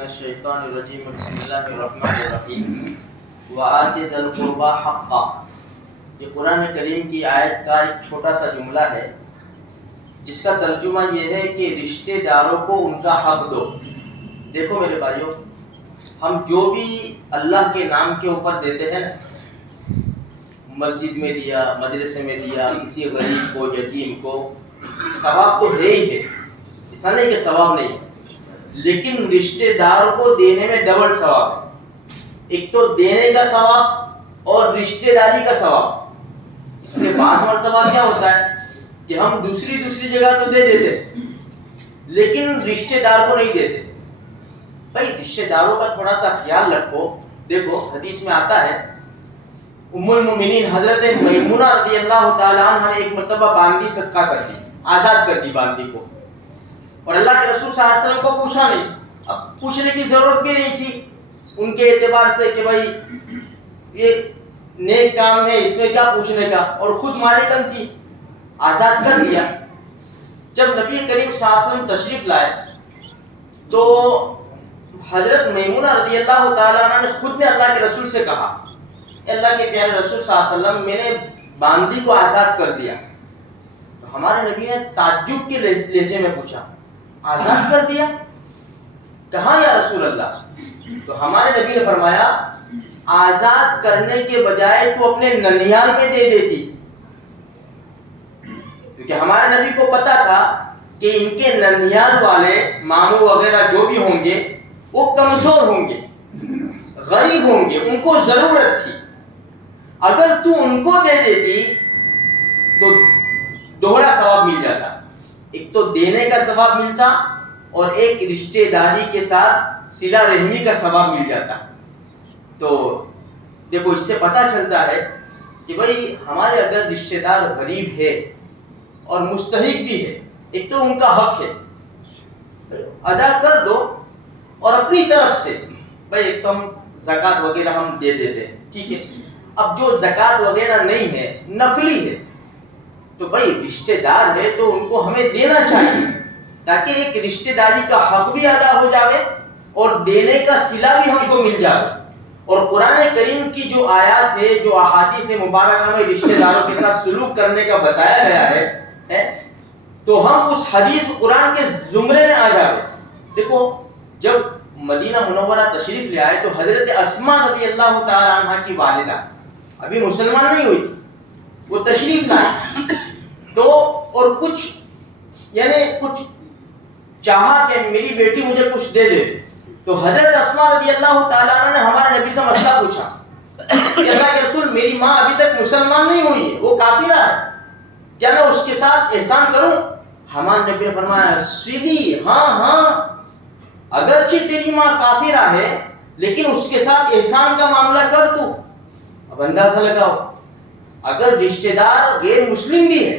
من الشیطان الرجیم بسم اللہ الرحمن الرحیم وآت ذی القربى حقا. یہ قرآن کریم کی آیت کا ایک چھوٹا سا جملہ ہے جس کا ترجمہ یہ ہے کہ رشتہ داروں کو ان کا حق دو. دیکھو میرے بھائیوں، ہم جو بھی اللہ کے نام کے اوپر دیتے ہیں نا، مسجد میں دیا، مدرسے میں دیا، کسی غریب کو، یتیم کو، ثواب تو ہے ہی ہے، ایسا نہیں کہ ثواب نہیں، لیکن رشتہ دار کو دینے میں ڈبل ثواب ہے. ایک تو دینے کا ثواب اور رشتہ داری کا ثواب. اس میں بعض مرتبہ کیا ہوتا ہے کہ ہم دوسری جگہ تو دے دیتے لیکن رشتہ دار کو نہیں دیتے. بھائی رشتہ داروں کا تھوڑا سا خیال رکھو. دیکھو حدیث میں آتا ہے، ام المؤمنین حضرت میمونہ رضی اللہ تعالیٰ عنہ نے ایک مرتبہ باندی صدقہ کر دی، آزاد کر دی باندی کو، اور اللہ کے رسول صلی اللہ علیہ وسلم کو پوچھا نہیں. اب پوچھنے کی ضرورت بھی نہیں تھی ان کے اعتبار سے کہ بھائی یہ نیک کام ہے، اس میں کیا پوچھنے کا، اور خود مالکن تھی، آزاد کر دیا. جب نبی کریم صلی اللہ علیہ وسلم تشریف لائے تو حضرت میمونہ رضی اللہ تعالیٰ عنہ نے خود نے اللہ کے رسول سے کہا، اللہ کے پیارے رسول صلی اللہ علیہ وسلم میں نے باندی کو آزاد کر دیا. تو ہمارے نبی نے تعجب کے لہجے میں پوچھا، آزاد کر دیا؟ کہاں یا رسول اللہ؟ تو ہمارے نبی نے فرمایا، آزاد کرنے کے بجائے تو اپنے ننیال میں دے دیتی. کیونکہ ہمارے نبی کو پتا تھا کہ ان کے ننیال والے ماموں وغیرہ جو بھی ہوں گے وہ کمزور ہوں گے، غریب ہوں گے، ان کو ضرورت تھی. اگر تو ان کو دے دیتی تو دوہرا ثواب مل جاتا. ایک تو دینے کا ثواب ملتا اور ایک رشتہ داری کے ساتھ صلہ رحمی کا ثواب مل جاتا. تو دیکھو اس سے پتہ چلتا ہے کہ بھئی ہمارے اگر رشتہ دار غریب ہے اور مستحق بھی ہے، ایک تو ان کا حق ہے، ادا کر دو. اور اپنی طرف سے بھئی ایک تو ہم زکوٰۃ وغیرہ ہم دے دیتے ہیں، ٹھیک ہے. اب جو زکوٰۃ وغیرہ نہیں ہے، نفلی ہے، تو بھئی رشتہ دار ہے تو ان کو ہمیں دینا چاہیے تاکہ ایک رشتہ داری کا حق بھی ادا ہو جاوے اور دینے کا صلہ بھی ہم کو مل جائے. اور قرآن کریم کی جو آیات ہے، جو احادیث مبارکہ میں رشتہ داروں کے ساتھ سلوک کرنے کا بتایا گیا ہے تو ہم اس حدیث قرآن کے زمرے میں آ جاوے. دیکھو جب مدینہ منورہ تشریف لے آئے تو حضرت اسماء رضی اللہ تعالیٰ عنہ کی والدہ ابھی مسلمان نہیں ہوئی تھی، وہ تشریف لائے تو اور کچھ چاہا کہ میری بیٹی مجھے کچھ دے دے. تو حضرت اسماء رضی اللہ تعالیٰ عنہ نے ہمارے نبی سے مسئلہ پوچھا کہ اللہ کے رسول میری ماں ابھی تک مسلمان نہیں ہوئی ہے، وہ کافرہ ہے، کیا میں اس کے ساتھ احسان کروں؟ ہمارے نبی نے فرمایا، سیدھی ہاں اگرچہ تیری ماں کافرہ ہے لیکن اس کے ساتھ احسان کا معاملہ کر تو. اب اندازہ لگاؤ، اگر رشتہ دار غیر مسلم بھی ہے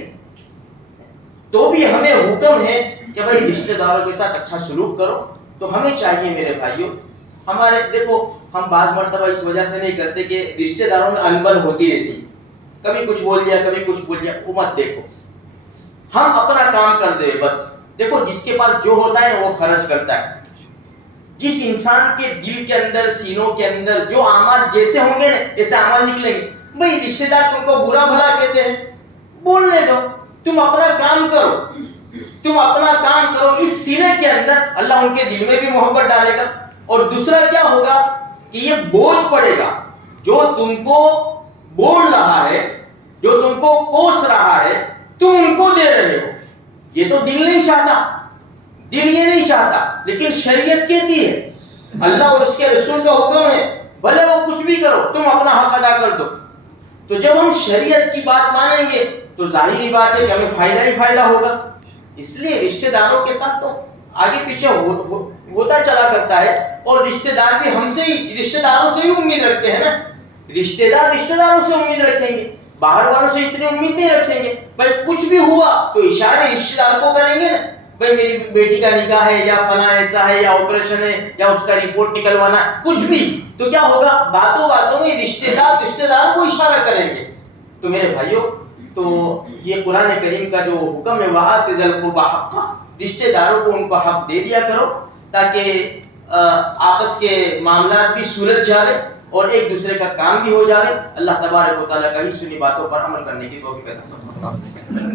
تو بھی ہمیں حکم ہے کہ بھائی رشتہ داروں کے ساتھ اچھا سلوک کرو. تو ہمیں چاہیے میرے بھائیوں، ہمارے دیکھو ہم بعض مرتبہ اس وجہ سے نہیں کرتے کہ رشتہ داروں میں انبن ہوتی رہتی، کبھی کچھ بول دیا کبھی کچھ بول دیا. وہ مت دیکھو، ہم اپنا کام کر دے بس. دیکھو جس کے پاس جو ہوتا ہے وہ خرچ کرتا ہے. جس انسان کے دل کے اندر، سینوں کے اندر جو اعمال جیسے ہوں گے نا ایسے اعمال نکلیں گے. بھئی رشتہ دار تم کو برا بھلا کہتے ہیں، بولنے دو، تم اپنا کام کرو. اس سینے کے اندر اللہ ان کے دل میں بھی محبت ڈالے گا. اور دوسرا کیا ہوگا کہ یہ بوجھ پڑے گا، جو تم کو بول رہا ہے، جو تم کو کوس رہا ہے، تم ان کو دے رہے ہو. یہ تو دل نہیں چاہتا، دل یہ نہیں چاہتا، لیکن شریعت کہتی ہے، اللہ اور اس کے رسول کا حکم ہے، بھلے وہ کچھ بھی کرو تم اپنا حق ادا کر دو. تو جب ہم شریعت کی بات مانیں گے تو ظاہری بات ہے کہ ہمیں فائدہ ہی فائدہ ہوگا. اس لیے رشتہ داروں کے ساتھ تو آگے پیچھے ہوتا چلا کرتا ہے، اور رشتہ دار بھی ہم سے ہی، رشتہ داروں سے ہی امید رکھتے ہیں نا. رشتہ داروں سے امید رکھیں گے، باہر والوں سے اتنی امید نہیں رکھیں گے. بھائی کچھ بھی ہوا تو اشارے رشتہ دار کو کریں گے نا، بھائی میری بیٹی کا نکاح ہے یا فلاں ایسا ہے یا آپریشن ہے یا اس کا رپورٹ نکلوانا، کچھ بھی تو کیا ہوگا، باتوں میں رشتہ داروں کو اشارہ کریں گے. تو میرے بھائیوں، تو یہ قرآن کریم کا جو حکم ہے وآت ذی القربى حقا، رشتہ داروں کو ان کا حق دے دیا کرو تاکہ آپس کے معاملات بھی سلجھ جاوے اور ایک دوسرے کا کام بھی ہو جاوے. اللہ تبارک و تعالیٰ کا ہی سنی باتوں پر عمل کرنے کی توفیق عطا فرمائے.